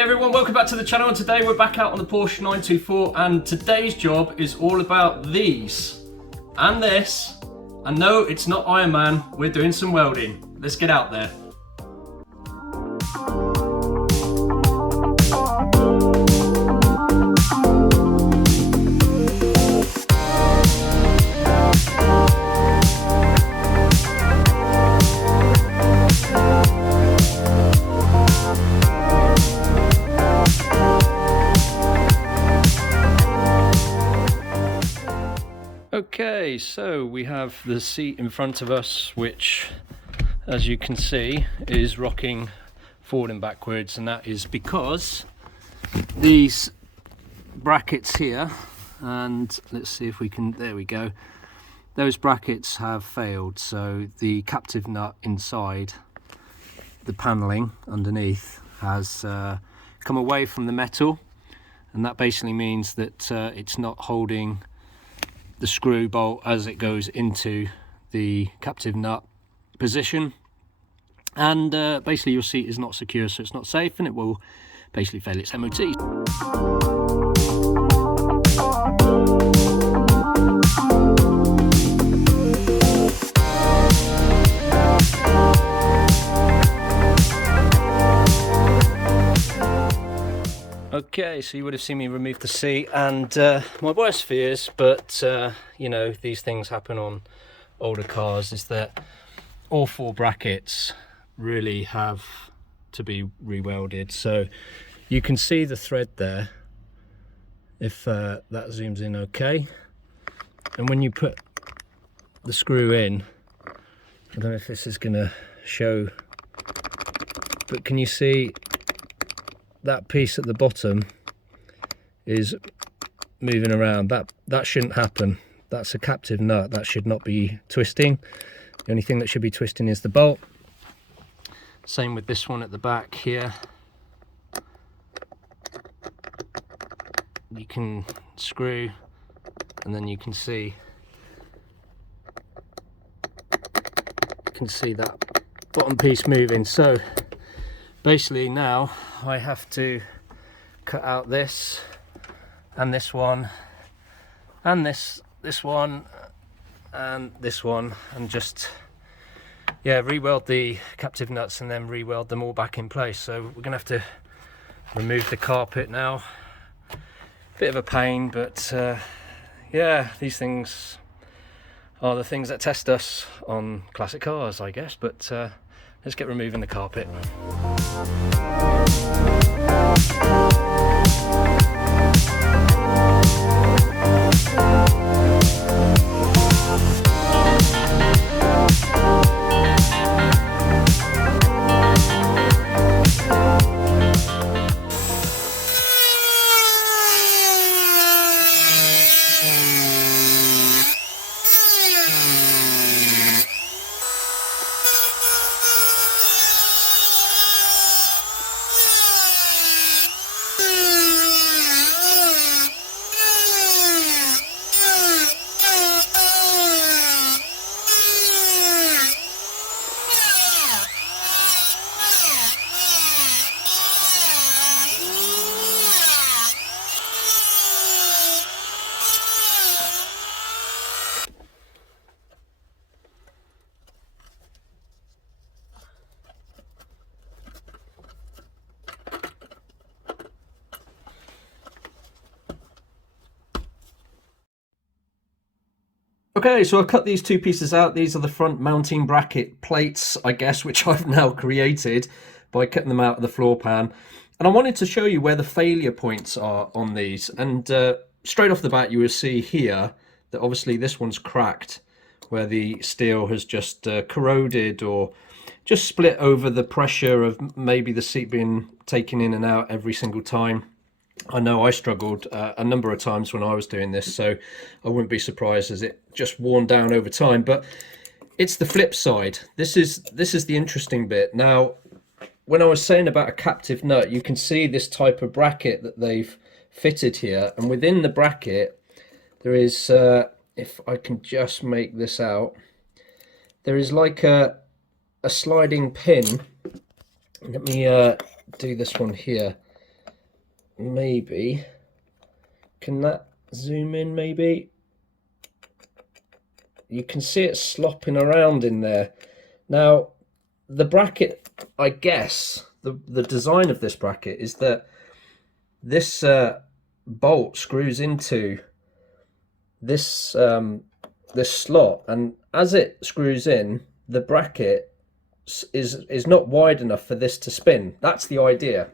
Hey everyone, welcome back to the channel, and today we're back out on the Porsche 924, and today's job is all about these and this. And no, it's not Iron Man, we're doing some welding. Let's get out there. Okay, so we have the seat in front of us, which, as you can see, is rocking forward and backwards, and that is because these brackets here, and let's see if we can, there we go, those brackets have failed. So the captive nut inside the paneling underneath has come away from the metal, and that basically means that it's not holding the screw bolt as it goes into the captive nut position, and basically your seat is not secure, so it's not safe, and it will basically fail its MOT. Okay, so you would have seen me remove the seat, and my worst fears, but you know, these things happen on older cars, is that all four brackets really have to be re-welded. So you can see the thread there, if that zooms in okay. And when you put the screw in, I don't know if this is going to show, but can you see that piece at the bottom is moving around? That shouldn't happen. That's a captive nut, that should not be twisting. The only thing that should be twisting is the bolt. Same with this one at the back here. You can screw, and then you can see that bottom piece moving. So basically now I have to cut out this and this one and this one and this one, and just, yeah, re-weld the captive nuts and then re-weld them all back in place. So we're gonna have to remove the carpet now. Bit of a pain, but yeah, these things are the things that test us on classic cars, I guess. But let's get removing the carpet. Okay, so I've cut these two pieces out. These are the front mounting bracket plates, I guess, which I've now created by cutting them out of the floor pan. And I wanted to show you where the failure points are on these. And straight off the bat, you will see here that obviously this one's cracked, where the steel has just corroded or just split over the pressure of maybe the seat being taken in and out every single time. I know I struggled a number of times when I was doing this, so I wouldn't be surprised as it just worn down over time. But it's the flip side. This is the interesting bit. Now, when I was saying about a captive nut, you can see this type of bracket that they've fitted here, and within the bracket there is, if I can just make this out, there is like a sliding pin. Let me do this one here. maybe, can that zoom in maybe? You can see it slopping around in there. Now, the bracket, I guess, the design of this bracket is that this bolt screws into this this slot, and as it screws in, the bracket is not wide enough for this to spin. That's the idea.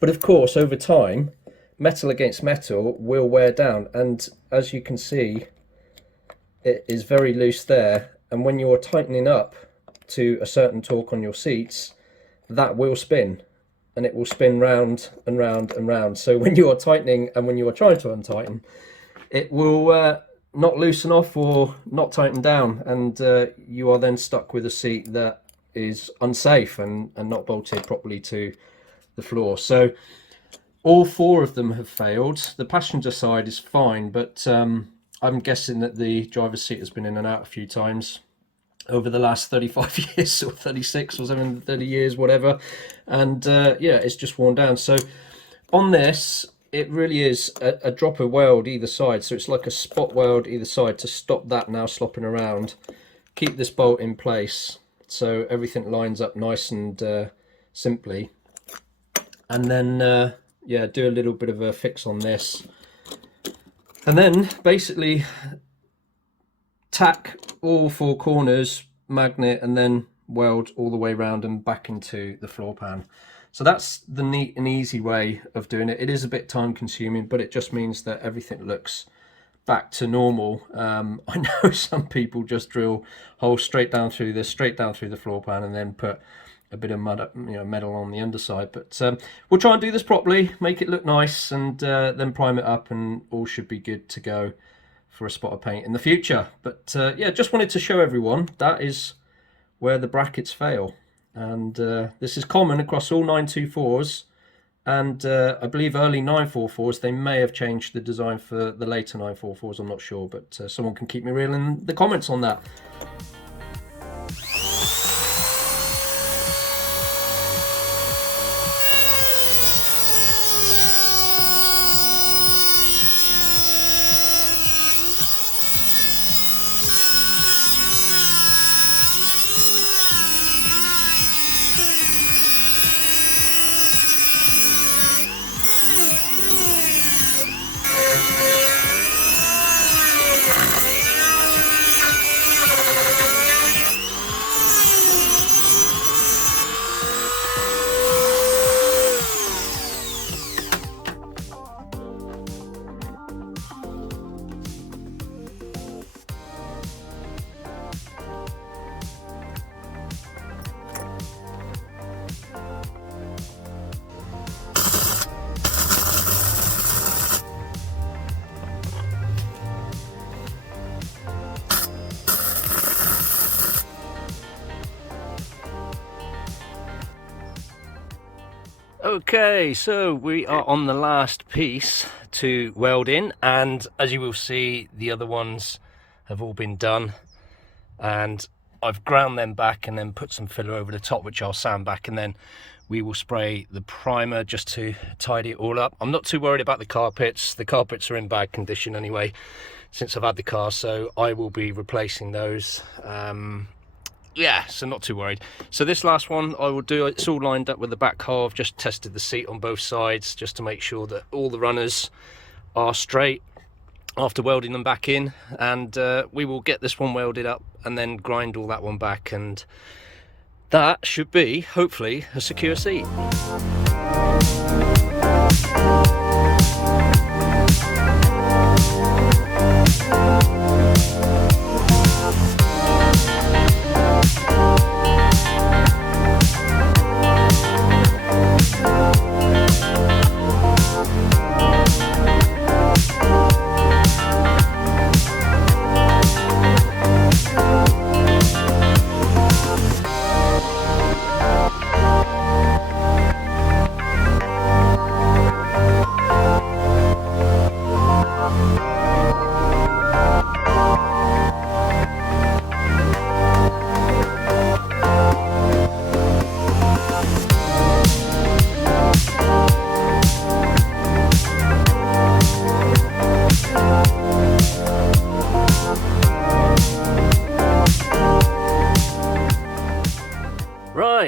But of course, over time, metal against metal will wear down, and as you can see, it is very loose there, and when you're tightening up to a certain torque on your seats, that will spin, and it will spin round and round and round. So when you are tightening and when you are trying to untighten, it will not loosen off or not tighten down, and you are then stuck with a seat that is unsafe and not bolted properly to the floor. So all four of them have failed. The passenger side is fine, but I'm guessing that the driver's seat has been in and out a few times over the last 35 years or 36 or something, 30 years, whatever. And yeah, it's just worn down. So on this, it really is a drop of weld either side. So it's like a spot weld either side to stop that now slopping around. Keep this bolt in place so everything lines up nice and simply. And then, yeah, do a little bit of a fix on this. And then basically tack all four corners, magnet, and then weld all the way around and back into the floor pan. So that's the neat and easy way of doing it. It is a bit time consuming, but it just means that everything looks back to normal. I know some people just drill holes straight down through this, straight down through the floor pan, and then put a bit of mud, metal on the underside. But we'll try and do this properly, make it look nice, and then prime it up, and all should be good to go for a spot of paint in the future. But yeah, just wanted to show everyone that is where the brackets fail, and this is common across all 924s, and I believe early 944s. They may have changed the design for the later 944s, I'm not sure, but someone can keep me real in the comments on that. Okay, so we are on the last piece to weld in, and as you will see, the other ones have all been done, and I've ground them back and then put some filler over the top, which I'll sand back, and then we will spray the primer just to tidy it all up. I'm not too worried about the carpets. The carpets are in bad condition anyway since I've had the car, so I will be replacing those. Yeah, so not too worried. So this last one I will do, it's all lined up with the back hole. I've just tested the seat on both sides just to make sure that all the runners are straight after welding them back in, and we will get this one welded up and then grind all that one back, and that should be hopefully a secure seat.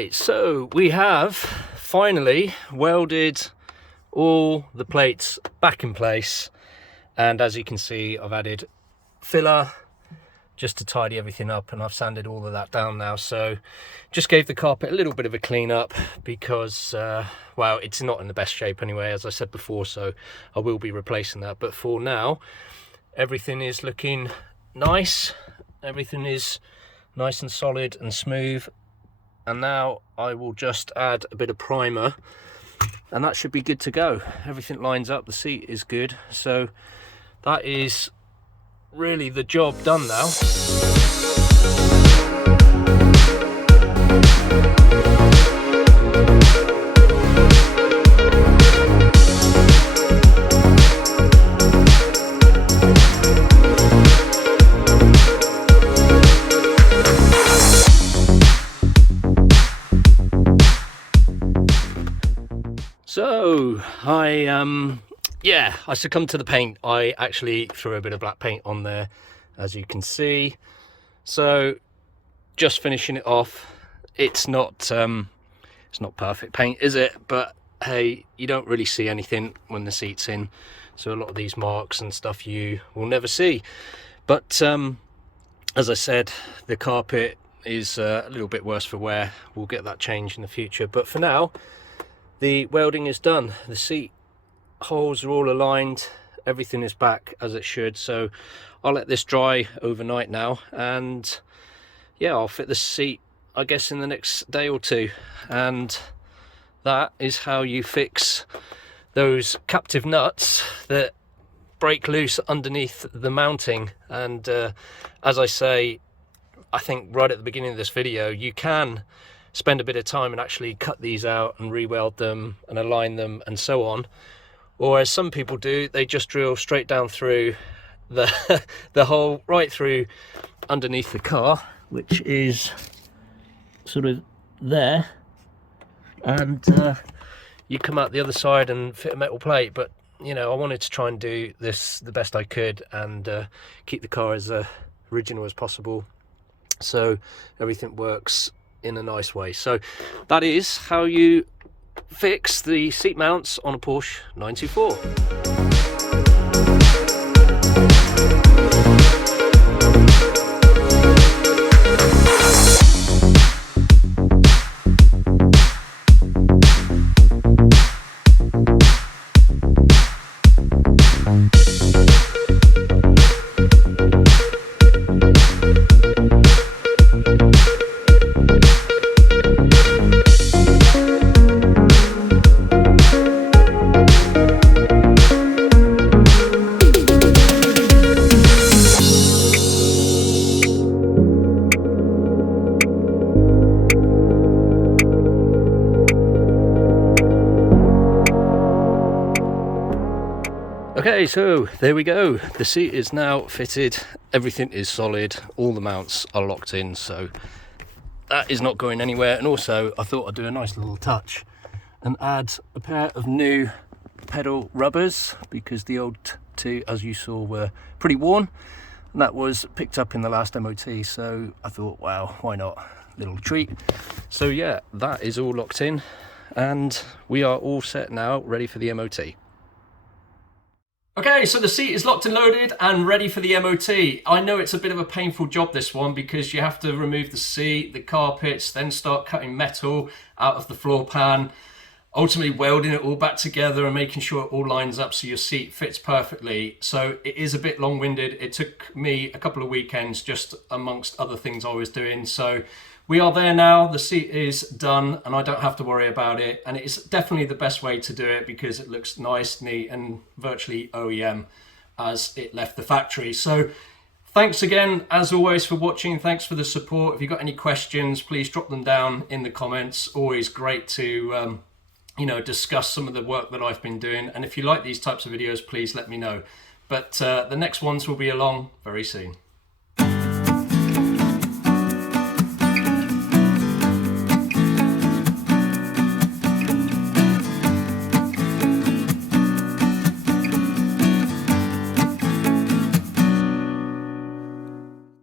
Okay, so we have finally welded all the plates back in place, and as you can see, I've added filler just to tidy everything up, and I've sanded all of that down now. So just gave the carpet a little bit of a clean up because well, it's not in the best shape anyway, as I said before, so I will be replacing that. But for now, everything is looking nice, everything is nice and solid and smooth. And now I will just add a bit of primer and that should be good to go. Everything lines up, the seat is good, so that is really the job done now. So I succumbed to the paint. I actually threw a bit of black paint on there, as you can see. So just finishing it off. It's not perfect paint, is it? But hey, you don't really see anything when the seat's in, so a lot of these marks and stuff you will never see. But as I said, the carpet is a little bit worse for wear. We'll get that changed in the future, but for now the welding is done. The seat holes are all aligned, everything is back as it should. So I'll let this dry overnight now, and yeah, I'll fit the seat, I guess, in the next day or two. And that is how you fix those captive nuts that break loose underneath the mounting. And as I say, I think right at the beginning of this video, you can spend a bit of time and actually cut these out and re-weld them and align them and so on. Or as some people do, they just drill straight down through the hole right through underneath the car, which is sort of there, and you come out the other side and fit a metal plate. But you know, I wanted to try and do this the best I could and keep the car as original as possible, so everything works in a nice way. So that is how you fix the seat mounts on a Porsche 924. Okay, so there we go. The seat is now fitted, everything is solid, all the mounts are locked in, so that is not going anywhere. And also I thought I'd do a nice little touch and add a pair of new pedal rubbers, because the old two, as you saw, were pretty worn, and that was picked up in the last MOT, so I thought, wow, why not? Little treat. So yeah, that is all locked in and we are all set now, ready for the MOT. Okay, so the seat is locked and loaded and ready for the MOT. I know it's a bit of a painful job, this one, because you have to remove the seat, the carpets, then start cutting metal out of the floor pan, ultimately welding it all back together and making sure it all lines up so your seat fits perfectly. So it is a bit long-winded. It took me a couple of weekends, just amongst other things I was doing. So we are there now, the seat is done and I don't have to worry about it, and it's definitely the best way to do it because it looks nice, neat and virtually OEM as it left the factory. So thanks again, as always, for watching. Thanks for the support. If you've got any questions, please drop them down in the comments. Always great to you know, discuss some of the work that I've been doing, and if you like these types of videos, please let me know. But the next ones will be along very soon.